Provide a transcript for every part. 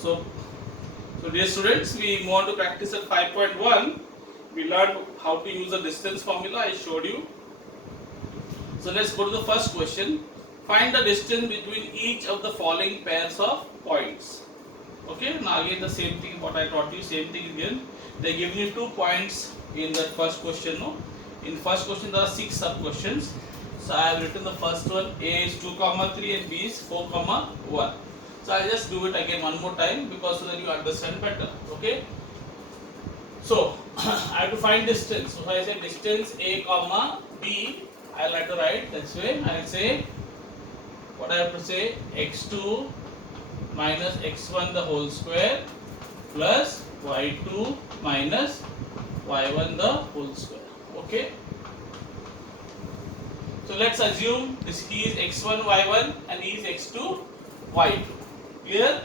So, dear students, we move on to practice at 5.1. We learned how to use the distance formula. I showed you. So let's go to the first question. Find the distance between each of the following pairs of points. Okay, now again the same thing what I taught you, same thing again. They give you 2 points in that first question. No? In first question there are 6 sub questions. So I have written the first one. A is 2, 3 and B is 4, 1. So I'll just do it again one more time because so that you understand better. Okay. So I have to find distance. So if I say distance A, B, I'll have to write this way. I'll say what I have to say, x2 minus x1 the whole square plus y2 minus y1 the whole square. Okay. So let's assume this he is x1 y1 and he is x2 y2. Clear?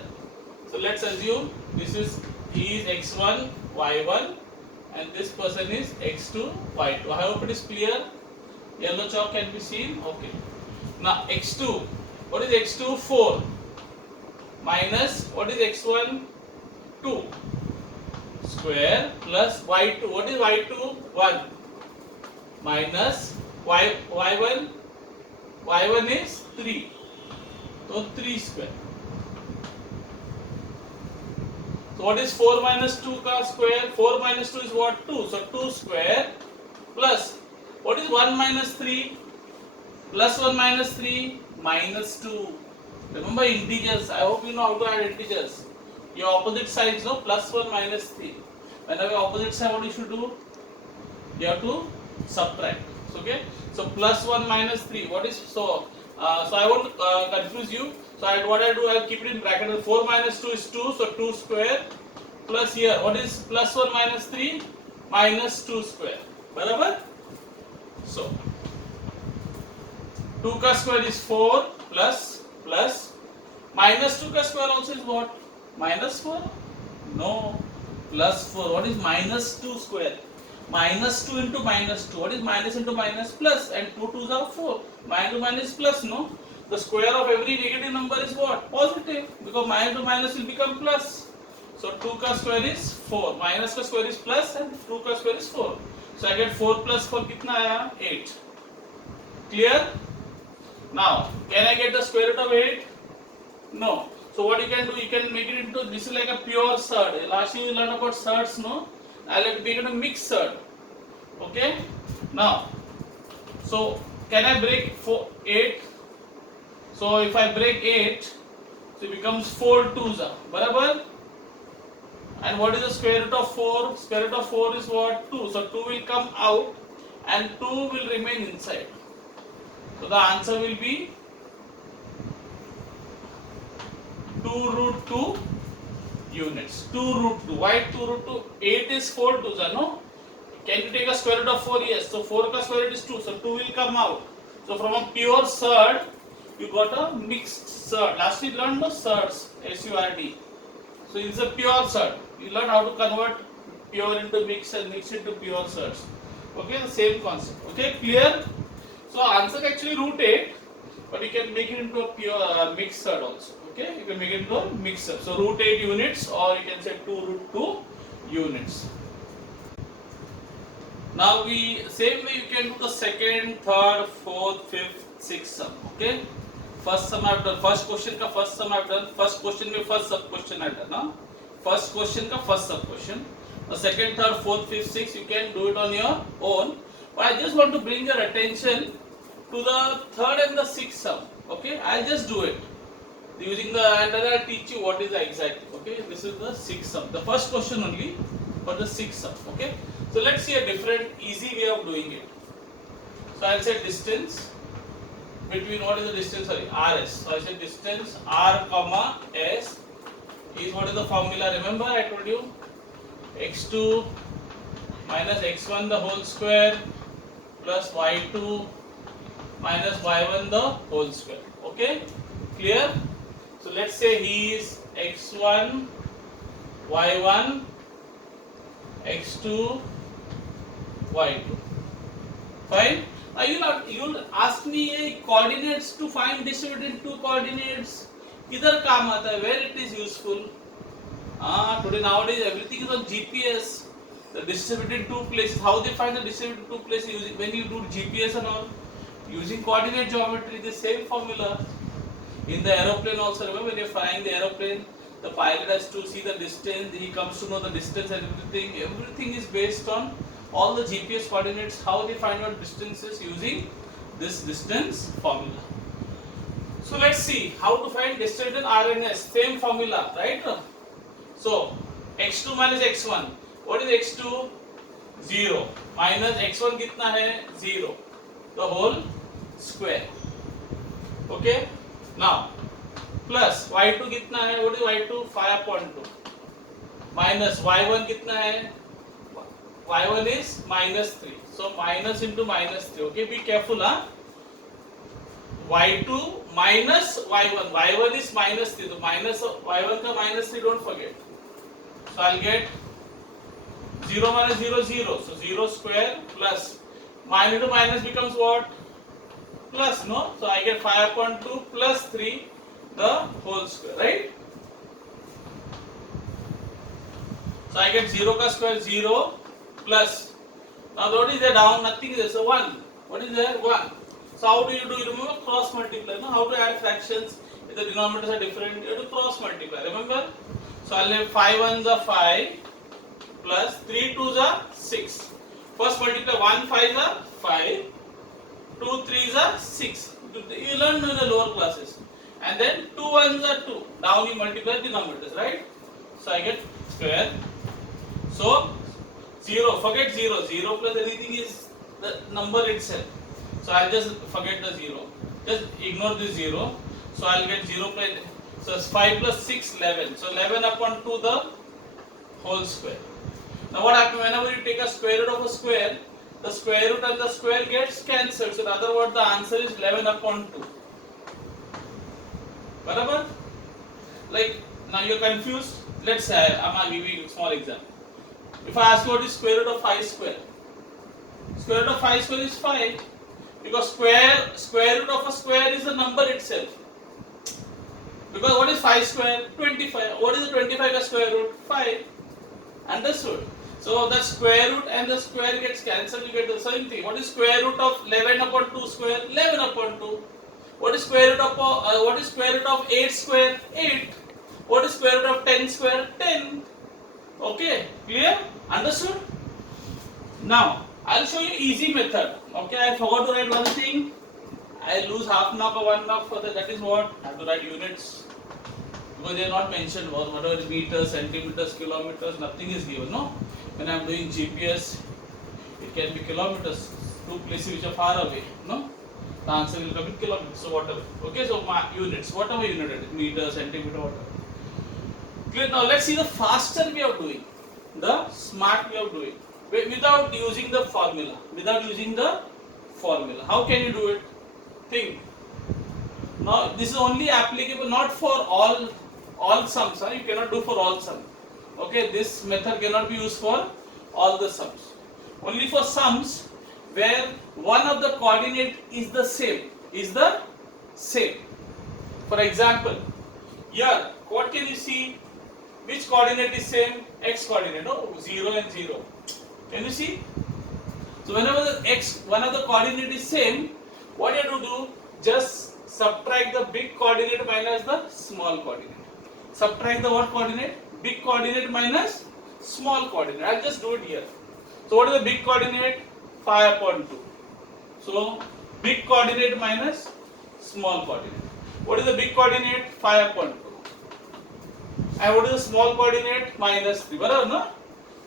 So let's assume this is he is x1 y1 and this person is x2 y2. I hope it is clear. Yellow chalk can be seen. Okay. Now x2. What is x2? 4 minus what is x1? 2 square plus y2. What is y2? 1 minus y1. y1 is 3. So 3 square. So what is 4 minus 2 ka square? 4 minus 2 is what? 2. So 2 square plus what is 1 minus 3? Plus 1 minus 3 minus 2. Remember integers. I hope you know how to add integers. Your opposite sides, no? Plus 1 minus 3. Whenever opposite side, what you should do? You have to subtract. Okay. So plus 1 minus 3. What is so? So I won't confuse you. So what I do, I'll keep it in bracket. 4 minus 2 is 2. So 2 square plus here. What is plus 1 minus 3? Minus 2 square. Barabar? So 2 ka square is 4 plus minus 2 ka square also is what? Minus 4? No. Plus 4. What is minus 2 square? Minus 2 into minus 2. What is minus into minus? Plus. And 2 2s are 4. Minus to minus plus, no? The square of every negative number is what? Positive. Because minus to minus will become plus. So 2 ka square is 4. Minus ka square is plus and 2 ka square is 4. So I get 4 plus 4 kitna aaya? 8. Clear? Now, can I get the square root of 8? No. So what you can do, you can make it into, this is like a pure surd. Last year you learned about surds, no? I'll make it a mixed surd. Okay? Now, so can I break 8? So if I break 8, so it becomes 4 2s. Barabar? And what is the square root of 4? Square root of 4 is what? 2. So 2 will come out and 2 will remain inside. So the answer will be 2 root 2 units. 2 root 2. Why 2 root 2? 8 is 4 2s, no? Can you take a square root of 4? Yes. So 4 ka square root is 2. So 2 will come out. So from a pure surd, you got a mixed surd. Last we learned the surds. S-U-R-D. So it's a pure surd. You learn how to convert pure into mix and mix into pure surds. Okay, the same concept. Okay, clear? So answer actually root 8, but you can make it into a pure mixed surd also. Okay, you can make it into a mixed surd. So root 8 units, or you can say 2 root 2 units. Now same way you can do the second, third, fourth, fifth, sixth sum. Okay. First sum I have done. First question ka first sum I have done. First question mein first sub question I have done. Na? First question ka first sub question. The second, third, fourth, fifth, sixth, you can do it on your own. But I just want to bring your attention to the third and the sixth sum. Okay, I'll just do it using the, and then I'll teach you what is the exact. Okay, this is the sixth sum. The first question only for the sixth sum. Okay, so let's see a different, easy way of doing it. So I'll say distance between, what is the distance? Sorry, RS. So I say distance R comma S is, what is the formula? Remember I told you x2 minus x1 the whole square plus y2 minus y1 the whole square. Okay, clear? So let's say he is x1 y1 x2 y2. Fine. Now you'll ask me coordinates to find distributed in two coordinates. किधर काम आता है? Where it is useful? Today nowadays everything is on GPS. The distance between two places. How they find the distance between two places? Using, when you do GPS and all, using coordinate geometry, the same formula. In the aeroplane also, remember when you're flying the aeroplane, the pilot has to see the distance. He comes to know the distance and everything. Everything is based on all the GPS coordinates. How they find out distances using this distance formula. So let's see how to find distance in RNS. Same formula, right? So x2 minus x1. What is x2? 0. Minus x1 कितना है? 0. The whole square. Okay. Now plus y2 कितना है? What is y2? 5/2. Minus y1 कितना है? y1 is minus 3. So minus into minus 3. Okay. Be careful, huh? y2 minus y1. y1 is minus 3. So minus y1 का minus 3 don't forget. So I'll get 0 minus 0 0. So 0 square plus minus into minus becomes what? Plus, no? So I get 5/2 plus 3 the whole square, right? So I get 0 ka square 0 plus. Now what is there down? Nothing is there. So 1. What is there? 1. So how do you do? You remember cross multiply, no? How to add fractions if the denominators are different? You have to cross multiply. Remember? So I'll have 5 1s are 5 plus 3 2s are 6. First multiply 1 5s are 5, 2 3s are 6. You learn in the lower classes. And then 2 1s are 2. Down you multiply denominators, right? So I get square. So 0. Forget 0. 0 plus anything is the number itself. So I'll just forget the 0. Just ignore this 0. So I'll get 0 plus. So 5 plus 6, 11. So 11/2 the whole square. Now what happens whenever you take a square root of a square, the square root and the square gets cancelled. So in other words, the answer is 11/2. Barabar? Like now you're confused. Let's say I'm giving you a small example. If I ask you what is square root of 5 square, square root of 5 square is 5, because square root of a square is the number itself. Because what is 5 square? 25. What is the 25 square root? 5. Understood? So the square root and the square gets cancelled. You get the same thing. What is square root of 11/2 square? 11/2. What is square root of 8 square? 8. What is square root of 10 square? 10. Okay, clear? Understood? Now I'll show you easy method. Okay, I forgot to write one thing. I lose half mark or 1 mark for that. That is what I have to write units, because they are not mentioned. Whatever is meters, centimeters, kilometers, nothing is given. No, when I am doing GPS, it can be kilometers. Two places which are far away. No, the answer will come in kilometers. So whatever. Okay, so my units, whatever unit it is, meter, centimeter, whatever. Clear? Now let's see the faster way of doing, the smart way of doing, without using the formula. Without using the formula, how can you do it? Think. Now this is only applicable not for all sums. You cannot do for all sums. Okay, this method cannot be used for all the sums. Only for sums where one of the coordinate is the same. For example, here what can you see? Which coordinate is same? X coordinate. No, 0 and 0. Can you see? So whenever one of the coordinate is same, what you have to do? Just subtract the big coordinate minus the small coordinate. Subtract the what coordinate? Big coordinate minus small coordinate. I'll just do it here. So what is the big coordinate? 5/2. So big coordinate minus small coordinate. What is the big coordinate? 5/2. And what is the small coordinate? Minus 3. Barabar, no?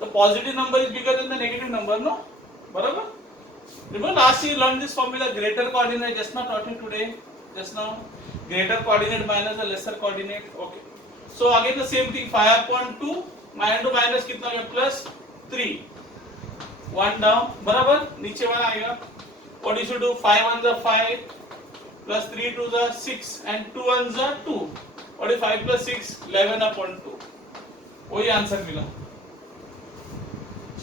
The positive number is bigger than the negative number, no? Barabar? Remember last year you learned this formula, greater coordinate, just now taught you today, just now. Greater coordinate minus the lesser coordinate. Okay. So again the same thing, 5/2 minus to minus कितना है? Plus 3. 1 down. बराबर? नीचे वाला आएगा. What you should do? 5 1s are 5 plus 3 2s are 6 and 2 1s are 2. What is 5 plus 6? 11/2. वही answer मिला.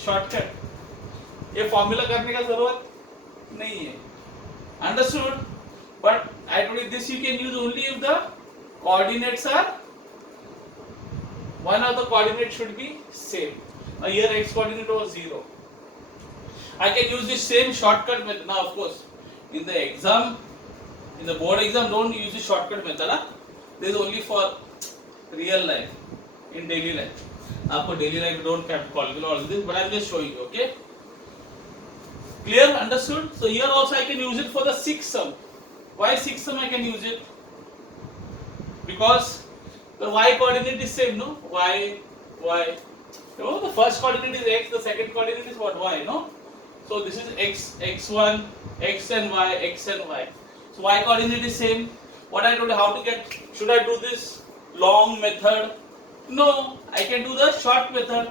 Shortcut. ये formula करने का जरूरत नहीं है. Understood? But I told you this you can use only if the coordinates are one of the coordinates should be same. Now here x coordinate was 0. I can use the same shortcut method. Now of course, in the exam, in the board exam, don't use the shortcut method. This is only for real life, in daily life. For daily life, don't calculate all this, but I am just showing you. Okay? Clear? Understood? So here also I can use it for the sixth sum. Why sixth sum I can use it? Because the y coordinate is same, no? Y. You know, the first coordinate is x, the second coordinate is what? Y, no? So this is x, x1, x and y. So y coordinate is same. What I told you, how to get, should I do this long method? No, I can do the short method.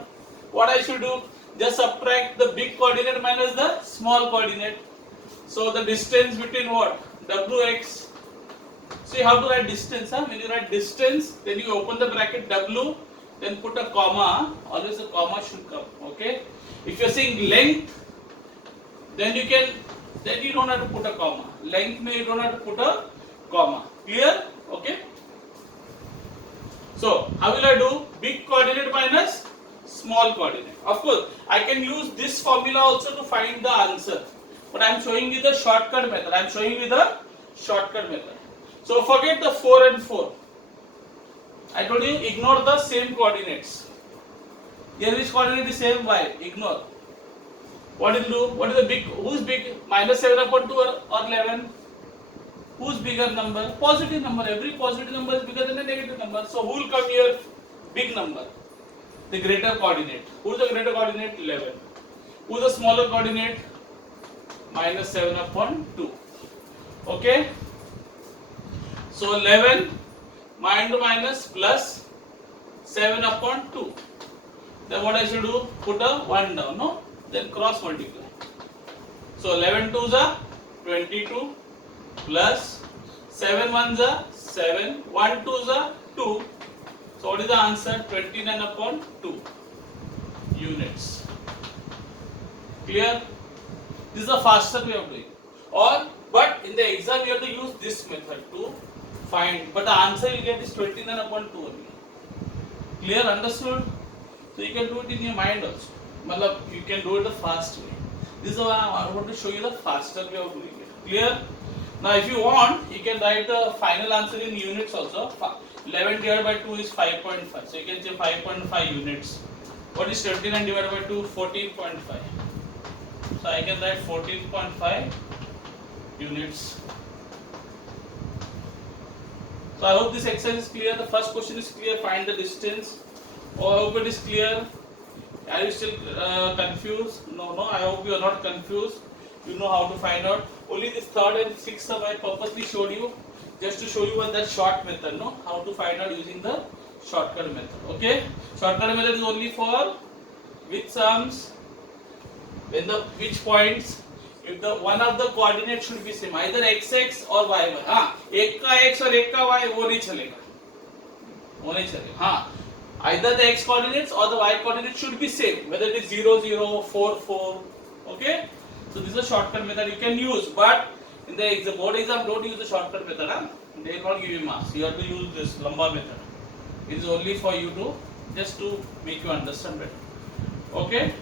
What I should do? Just subtract the big coordinate minus the small coordinate. So the distance between what? Wx. See how to write distance, huh? When you write distance, then you open the bracket W, then put a comma. Always a comma should come. Okay? If you are saying length, then you don't have to put a comma. Length may you don't have to put a comma. Clear? Okay? So how will I do? Big coordinate minus small coordinate. Of course, I can use this formula also to find the answer. But I am showing you the shortcut method. So forget the 4 and 4. I told you ignore the same coordinates. Here which coordinate is same? Y. Ignore. What will do? What is the big? Who is big? Minus 7 upon 2 or 11? Who's bigger number? Positive number. Every positive number is bigger than a negative number. So who will come here? Big number. The greater coordinate. Who is the greater coordinate? 11. Who is the smaller coordinate? Minus 7 upon 2. Okay? So 11 minus plus 7 upon 2. Then what I should do? Put a 1 down, no? Then cross multiply. So 11 2s are 22 plus 7 1s are 7, 1 2s are 2. So what is the answer? 29 upon 2 units. Clear? This is a faster way of doing. But in the exam you have to use this method to find. But the answer you get is 29 upon 2 only. Clear? Understood? So you can do it in your mind also. You can do it the fast way. This is why I want to show you the faster way of doing it. Clear? Now if you want, you can write the final answer in units also. 11 divided by 2 is 5.5. So you can say 5.5 units. What is 29 divided by 2? 14.5. So I can write 14.5 units. So I hope this exercise is clear. The first question is clear. Find the distance. Oh, I hope it is clear. Are you still confused? No. I hope you are not confused. You know how to find out. Only this third and sixth sum I purposely showed you, just to show you that short method, no? How to find out using the shortcut method. Okay? Shortcut method is only for which sums, when the which points, if the one of the coordinates should be same, either xx or yy. एक का x और एक का y वो नहीं चलेगा. Either the x coordinates or the y coordinates should be same, whether it is 0 0, 4 4. Okay? So this is a shortcut method you can use, but in the board exam don't use the shortcut method. They will not give you marks. You have to use this lamba method. It is only for you to just to make you understand better. Okay?